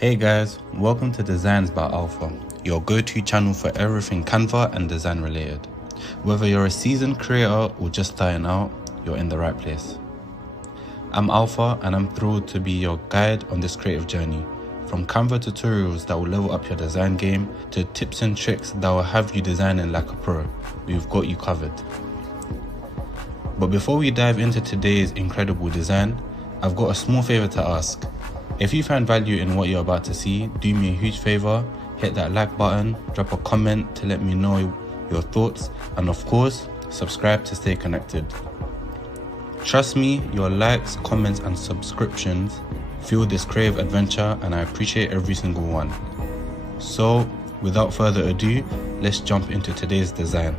Hey guys, welcome to Designs by Alpha, your go-to channel for everything Canva and design related. Whether you're a seasoned creator or just starting out, you're in the right place. I'm Alpha and I'm thrilled to be your guide on this creative journey. From Canva tutorials that will level up your design game to tips and tricks that will have you designing like a pro, we've got you covered. But before we dive into today's incredible design, I've got a small favor to ask. If you find value in what you're about to see, do me a huge favor, hit that like button, drop a comment to let me know your thoughts, and of course, subscribe to stay connected. Trust me, your likes, comments, and subscriptions fuel this creative adventure, and I appreciate every single one. So, without further ado, let's jump into today's design.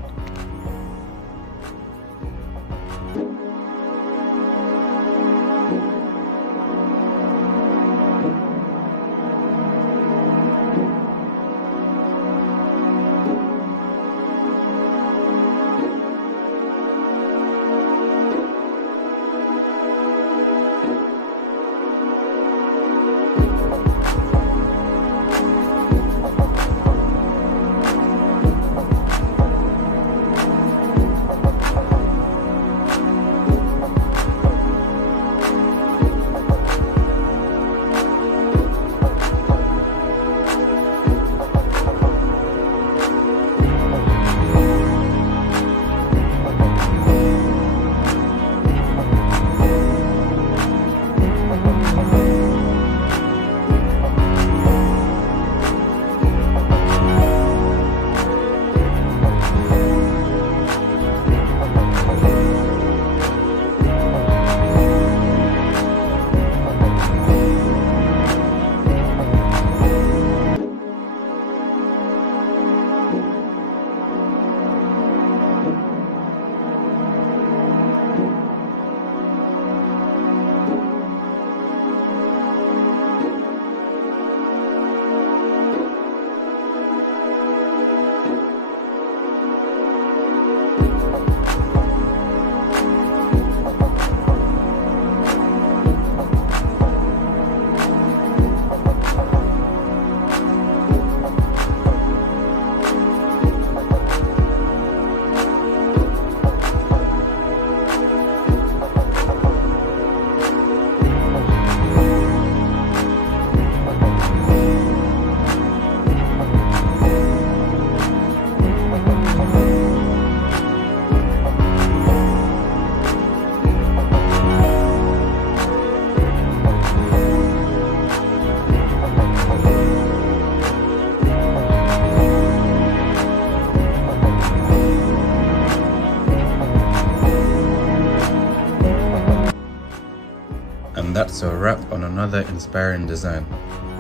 And that's a wrap on another inspiring design.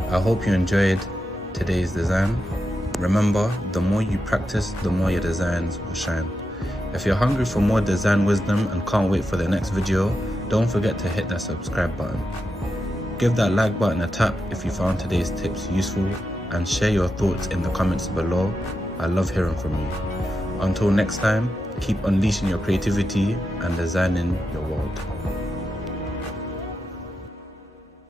I hope you enjoyed today's design. Remember, the more you practice, the more your designs will shine. If you're hungry for more design wisdom and can't wait for the next video, don't forget to hit that subscribe button. Give that like button a tap if you found today's tips useful, and share your thoughts in the comments below. I love hearing from you. Until next time, keep unleashing your creativity and designing your world.